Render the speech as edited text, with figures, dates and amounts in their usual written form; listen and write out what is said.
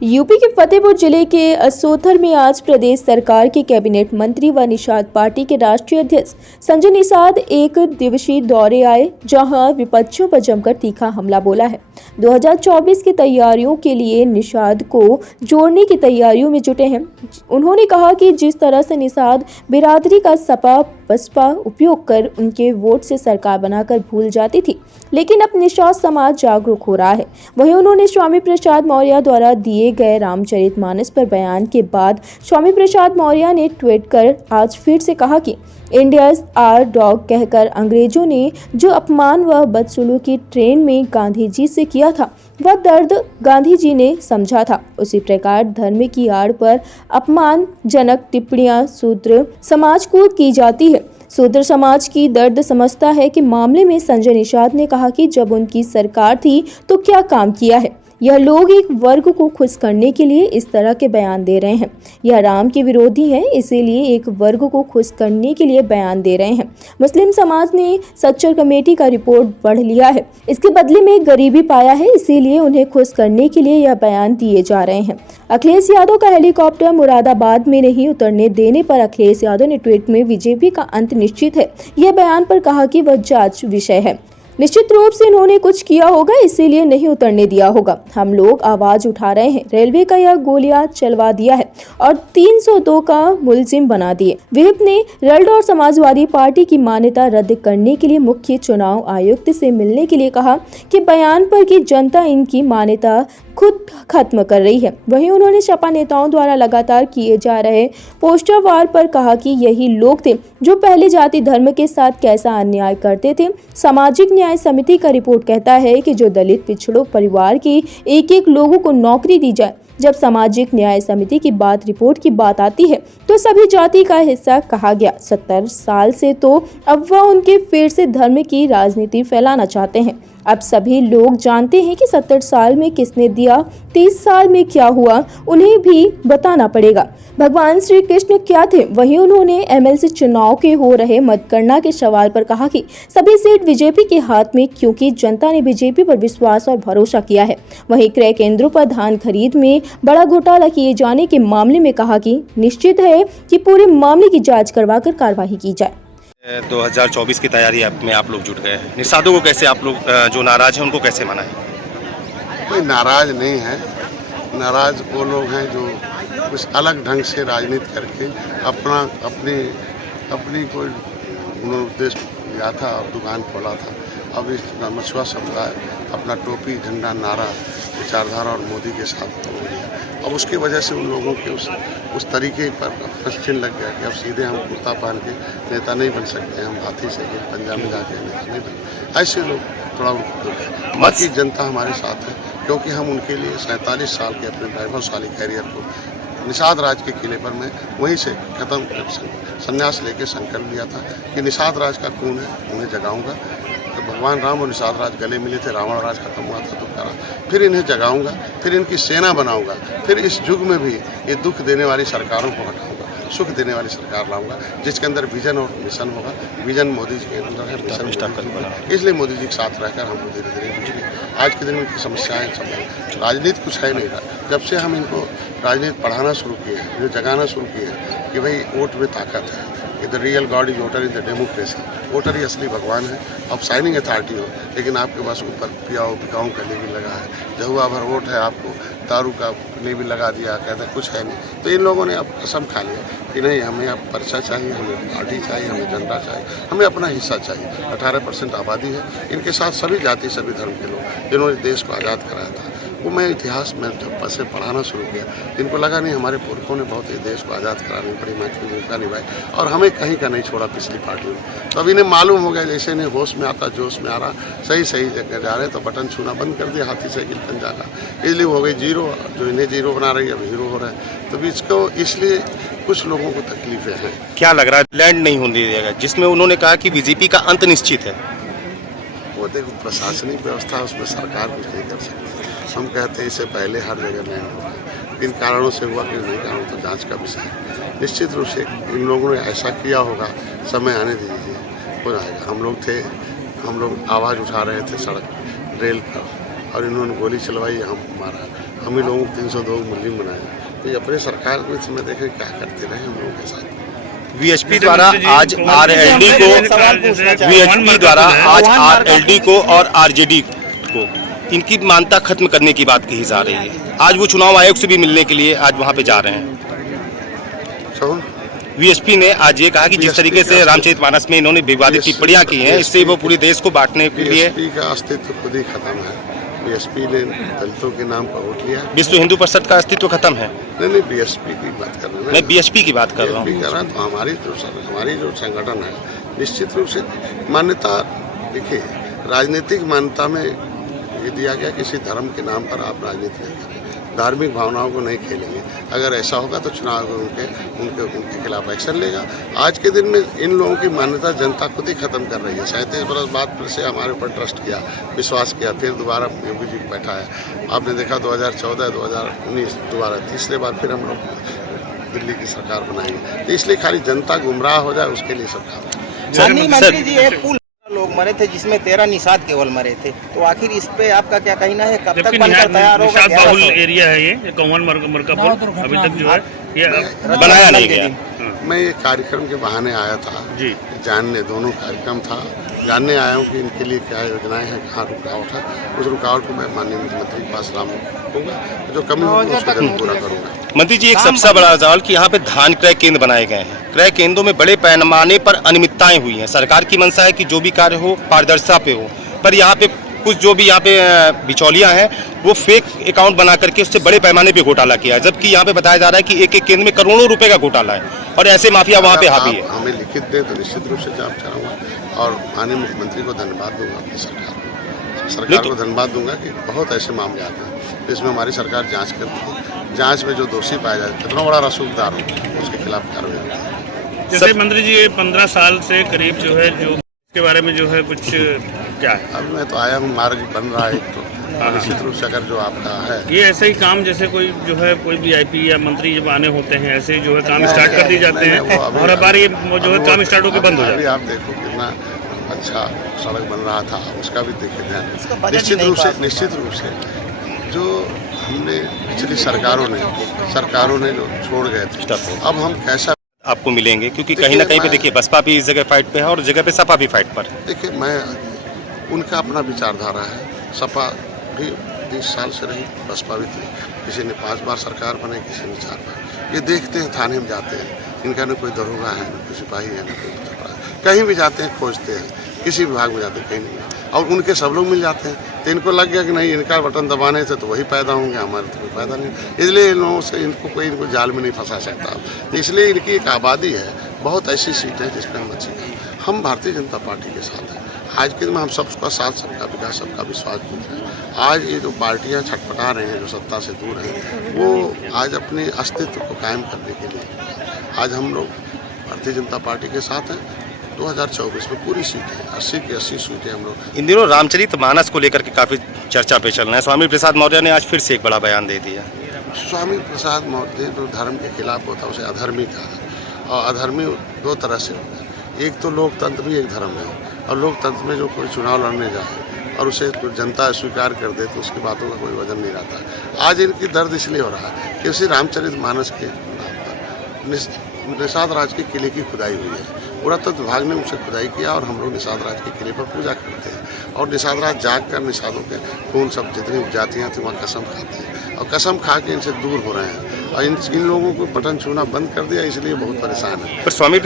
UP के फतेहपुर जिले के असोथर में आज प्रदेश सरकार के कैबिनेट मंत्री व निषाद पार्टी के राष्ट्रीय अध्यक्ष संजय निषाद एक दिवसीय दौरे आए, जहां विपक्षियों पर जमकर तीखा हमला बोला है। 2024 की तैयारियों के लिए निषाद को जोड़ने की तैयारियों में जुटे हैं। उन्होंने कहा कि जिस तरह से निषाद बिरादरी का सपा बसपा उपयोग कर उनके वोट से सरकार बनाकर भूल जाती थी, लेकिन अब निषाद समाज जागरूक हो रहा है। वहीं उन्होंने स्वामी प्रसाद मौर्य द्वारा दिए गए रामचरितमानस पर बयान के बाद स्वामी प्रसाद मौर्य ने ट्वीट कर आज फिर से कहा कि इंडियाज आर डॉग कहकर अंग्रेजों ने जो अपमान व बदसलूकी ट्रेन में गांधी जी से किया था, वह दर्द गांधी जी ने समझा था। उसी प्रकार धर्म की आड़ पर अपमानजनक टिप्पणियां शूद्र समाज को की जाती है। शूद्र समाज की दर्द समझता है कि मामले में संजय निषाद ने कहा कि जब उनकी सरकार थी तो क्या काम किया है। यह लोग एक वर्ग को खुश करने के लिए इस तरह के बयान दे रहे हैं। यह राम के विरोधी हैं, इसीलिए एक वर्ग को खुश करने के लिए बयान दे रहे हैं। मुस्लिम समाज ने सच्चर कमेटी का रिपोर्ट पढ़ लिया है, इसके बदले में गरीबी पाया है, इसीलिए उन्हें खुश करने के लिए यह बयान दिए जा रहे हैं। अखिलेश यादव का हेलीकॉप्टर मुरादाबाद में नहीं उतरने देने पर अखिलेश यादव ने ट्वीट में बीजेपी का अंत निश्चित है, यह बयान पर कहा कि वह जांच विषय है। निश्चित रूप से इन्होंने कुछ किया होगा, इसीलिए नहीं उतरने दिया होगा। हम लोग आवाज उठा रहे हैं। रेलवे का यह गोलियां चलवा दिया है और 302 का मुलजिम बना दिए। विहिप ने रल्ड और समाजवादी पार्टी की मान्यता रद्द करने के लिए मुख्य चुनाव आयुक्त से मिलने के लिए कहा कि बयान पर कि जनता इनकी मान्यता खुद खत्म कर रही है। वहीं उन्होंने सपा नेताओं द्वारा लगातार किए जा रहे पोस्टर वार पर कहा कि यही लोग थे जो पहले जाति धर्म के साथ कैसा अन्याय करते थे। सामाजिक न्याय समिति का रिपोर्ट कहता है कि जो दलित पिछड़ों परिवार के एक लोगों को नौकरी दी जाए। जब सामाजिक न्याय समिति की रिपोर्ट की बात आती है तो सभी जाति का हिस्सा कहा गया। 70 साल से तो अब वह उनके फिर से धर्म की राजनीति फैलाना चाहते हैं। अब सभी लोग जानते हैं कि 70 साल में किसने दिया, 30 साल में क्या हुआ, उन्हें भी बताना पड़ेगा। भगवान श्री कृष्ण क्या थे। वहीं उन्होंने एमएलसी चुनाव के हो रहे मतगणना के सवाल पर कहा कि सभी सीट बीजेपी के हाथ में, क्योंकि जनता ने बीजेपी पर विश्वास और भरोसा किया है। वहीं क्रय केंद्रों पर धान खरीद में बड़ा घोटाला किए जाने के मामले में कहा कि निश्चित है कि पूरे मामले की जाँच करवाकर कार्रवाई की जाए। 2024 की तैयारी में आप लोग जुट गए हैं। निषादों को कैसे आप लोग जो नाराज हैं उनको कैसे मनाएं? कोई नाराज नहीं है। नाराज वो लोग हैं जो कुछ अलग ढंग से राजनीति करके अपनी कोई उन्होंने उद्देश्य लिया था और दुकान खोला था। अब इस मछुआ समुदाय अपना टोपी झंडा नारा विचारधारा और मोदी के साथ तोड़ दिया। अब उसकी वजह से उन लोगों के उस तरीके पर प्रश्न लग गया कि अब सीधे हम कुर्ता पहन के नेता नहीं बन सकते, हम हाथी से पंजाब में जाके नेता नहीं बन। ऐसे लोग थोड़ा उनको दुख है। बाकी जनता हमारे साथ है, क्योंकि हम उनके लिए 47 साल के अपने वैभवशाली कैरियर को निषाद राज के किले पर मैं वहीं से खत्म संन्यास लेके संकल्प लिया था कि निषाद राज का खून है, उन्हें जगाऊंगा। तो भगवान राम और निषाद राज गले मिले थे, रावण राज खत्म हुआ था तो करा, फिर इन्हें जगाऊंगा, फिर इनकी सेना बनाऊंगा, फिर इस युग में भी ये दुख देने वाली सरकारों को हटाऊंगा, सुख देने वाली सरकार लाऊंगा, जिसके अंदर विजन और मिशन होगा। विजन मोदी जी के अंदर है, मिशन इसलिए मोदी जी के साथ रहकर हमको धीरे धीरे गुजरे। आज के दिन में इनकी समस्याएं सब राजनीति कुछ है नहीं रहा। जब से हम इनको राजनीति पढ़ाना शुरू किए हैं, जो जगाना शुरू किए हैं कि भाई वोट में ताकत है, the real god is voter in the democracy. Voter ही असली भगवान है। अब साइनिंग अथॉरिटी हो, लेकिन आपके पास ऊपर पिकाओं का लेबल लगा है, जहुआ भर वोट है, आपको दारू का लेबल लगा दिया, कहते हैं कुछ है नहीं। तो इन लोगों ने अब कसम खा लिया कि नहीं, हमें अब पर्चा चाहिए, हमें पार्टी चाहिए, हमें झंडा चाहिए, हमें अपना हिस्सा चाहिए। 18% आबादी है, इनके साथ सभी जाति सभी धर्म के लोग जिन्होंने देश को आज़ाद कराया था। वो मैं इतिहास में जब से पढ़ाना शुरू किया, इनको लगा नहीं हमारे पुरखों ने बहुत ही देश को आज़ाद कराने में बड़ी महत्वपूर्ण भूमिका निभाई और हमें कहीं का नहीं छोड़ा पिछली पार्टियों ने। तो अब इन्हें मालूम हो गया, जैसे इन्हें होश में आता, जोश में आ रहा, सही जगह जा रहे, तो बटन छूना बंद कर दिया हाथी साइकिल पंजा का। इसलिए हो गई जीरो, जो इन्हें जीरो बना रही है अब हीरो हो रहा है। तो इसको इसलिए कुछ लोगों को तकलीफें हैं। क्या लग रहा है लैंड नहीं होने दिया, जिसमें उन्होंने कहा कि बीजेपी का अंत निश्चित है? वो देखो, प्रशासनिक व्यवस्था उसमें सरकार कुछ नहीं कर सकती। हम कहते हैं इससे पहले हर जगह लैंड हुआ है, किन कारणों से हुआ, किन नहीं कारणों तो जांच का विषय है। निश्चित रूप से इन लोगों ने ऐसा किया होगा, समय आने दीजिए, हो जाएगा। हम लोग आवाज़ उठा रहे थे सड़क रेल पर और इन्होंने गोली चलवाई, हम मारा। हम ही लोगों को 302 मुस्लिम बनाए। तो ये अपने सरकार को इस समय देखें क्या करते रहे हम लोगों के साथ। वीएचपी द्वारा आज आरएलडी को और आरजेडी को इनकी मान्यता खत्म करने की बात कही जा रही है। आज वो चुनाव आयोग से भी मिलने के लिए आज वहां पे जा रहे हैं। वीएचपी ने आज ये कहा कि जिस तरीके से रामचरितमानस में इन्होंने विवादित टिप्पणियां की हैं, इससे वो पूरे देश को बांटने के लिए बीएसपी का अस्तित्व खुद ही खत्म है। बीएसपी ने दलितों के नाम पर वोट लिया। विश्व हिंदू परिषद का अस्तित्व खत्म है। नहीं, बीएसपी की बात कर रहे हैं। मैं बीएचपी की बात कर रहा हूँ। तो हमारी जो संगठन है निश्चित रूप से मान्यता, देखिए राजनीतिक मान्यता में ये दिया गया किसी धर्म के नाम पर आप राजनीति नहीं करें, धार्मिक भावनाओं को नहीं खेलेंगे। अगर ऐसा होगा तो चुनाव उनके खिलाफ एक्शन लेगा। आज के दिन में इन लोगों की मान्यता जनता खुद ही खत्म कर रही है। 37 बरस बाद फिर से हमारे ऊपर ट्रस्ट किया, विश्वास किया, फिर दोबारा योगी जी बैठा है। आपने देखा 2014, 2019 दोबारा तीसरे बार फिर हम लोग दिल्ली की सरकार बनाएंगे। तो इसलिए खाली जनता गुमराह हो जाए उसके लिए सरकार। मंत्री जी, एक पुल लोग मरे थे जिसमें 13 निषाद केवल मरे थे, तो आखिर इस पे आपका क्या कहना है? कब तक बनकर तैयार होगा? निषाद बहुल एरिया है ये कौन मरका पुल अभी तक जो है ये बनाया नहीं गया। मैं ये कार्यक्रम के बहाने आया था जी, जानने, दोनों कार्यक्रम था, जानने आया हूँ कि इनके लिए क्या योजनाएं हैं, कहाँ रुकावट है। उस रुकावट को मैं माननीय मुख्यमंत्री के पास लाऊंगा, जो कमी होगी उसको जरूर पूरा करूँगा। मंत्री जी, एक सबसे बड़ा सवाल कि यहाँ पे धान क्रय केंद्र बनाए गए हैं। क्रय केंद्रों में बड़े पैमाने पर अनियमितताएं हुई हैं। सरकार की मंशा है कि जो भी कार्य हो पारदर्शिता पे हो, पर यहाँ पे कुछ जो भी यहाँ पे बिचौलियां हैं वो फेक अकाउंट बना करके उससे बड़े पैमाने पे घोटाला किया है, जबकि यहाँ पे बताया जा रहा है कि एक एक केंद्र में करोड़ों रुपए का घोटाला है और ऐसे माफिया वहाँ पे हावी है। हमें लिखित दें तो निश्चित रूप से जांच कराऊंगा और माननीय मुख्यमंत्री को धन्यवाद दूंगा, अपनी सरकार को धन्यवाद दूंगा कि बहुत ऐसे मामले आते हैं जिसमें हमारी सरकार जाँच करती है। जाँच में जो दोषी पाया जाए, कितना बड़ा रसूखदार हो, उसके खिलाफ कार्रवाई होती है। जैसे मंत्री जी ये 15 साल से करीब जो है जो इसके बारे में जो है कुछ क्या है? अब मैं तो आया हूँ, मार्ग बन रहा है तो निश्चित रूप से अगर जो आपका है ये ऐसे ही काम जैसे कोई जो है कोई वीआईपी या मंत्री जब आने होते हैं ऐसे जो है काम स्टार्ट कर दिए जाते हैं और हर बार ये जो है काम स्टार्ट होकर बंद हो जाता है। आप देखो कितना अच्छा सड़क बन रहा था, उसका भी देखिए ध्यान। निश्चित रूप से जो हमने पिछली सरकारों ने जो छोड़ गए थे, अब हम कैसा आपको मिलेंगे, क्योंकि कहीं ना कहीं पे देखिए बसपा भी इस जगह फाइट पे है और जगह पे सपा भी फाइट पर है। देखिए, मैं उनका अपना विचारधारा है। सपा भी 20 साल से रही, बसपा भी थी, किसी ने 5 बार सरकार बनाई, किसी ने 4 बार। ये देखते हैं, थाने में जाते हैं, इनका न कोई दरोगा है, न कोई सिपाही है, न कोई कहीं भी जाते हैं खोजते हैं, किसी विभाग में जाते हैं कहीं नहीं, और उनके सब लोग मिल जाते हैं। तो इनको लग गया कि नहीं इनका बटन दबाने से तो वही पैदा होंगे, हमारे तो कोई पैदा नहीं, इसलिए इन लोगों से इनको जाल में नहीं फंसा सकता। इसलिए इनकी एक आबादी है, बहुत ऐसी सीट है जिसमें हम अच्छी हैं। हम भारतीय जनता पार्टी के साथ हैं। आज के दिन में हम सबका साथ, सबका विकास, सबका विश्वास जीत रहे हैं। आज ये जो पार्टियां छटपटा रहे हैं, जो सत्ता से दूर हैं, वो आज अपने अस्तित्व को कायम करने के लिए आज हम लोग भारतीय जनता पार्टी के साथ हैं। 2024 में पूरी सीटें 80 की 80 सीटें हम लोग। इन दिनों रामचरितमानस को लेकर के काफी चर्चा पे चल रहा है। स्वामी प्रसाद मौर्य ने आज फिर से एक बड़ा बयान दे दिया। स्वामी प्रसाद मौर्य जो धर्म के खिलाफ होता है उसे अधर्मी कहा, और अधर्मी 2 तरह से होता है। एक तो लोकतंत्र भी एक धर्म है, और लोकतंत्र में जो कोई चुनाव लड़ने जाए और उसे तो जनता स्वीकार कर दे तो उसकी बातों का कोई वजन नहीं रहता। आज इनकी दर्द इसलिए हो रहा है कि उसी रामचरितमानस के नाम पर निषाद राज के किले की खुदाई हुई है। पुरातत्व विभाग ने उसे खुदाई किया और हम लोग निषाद राज के किले पर पूजा करते हैं, और निषाद राज जाग कर निषादों के खून सब जितनी जातियाँ थी वहाँ कसम खाते हैं, और कसम खा के इनसे दूर हो रहे हैं, और इन लोगों को बटन छूना बंद कर दिया, इसलिए बहुत परेशान है। पर स्वामी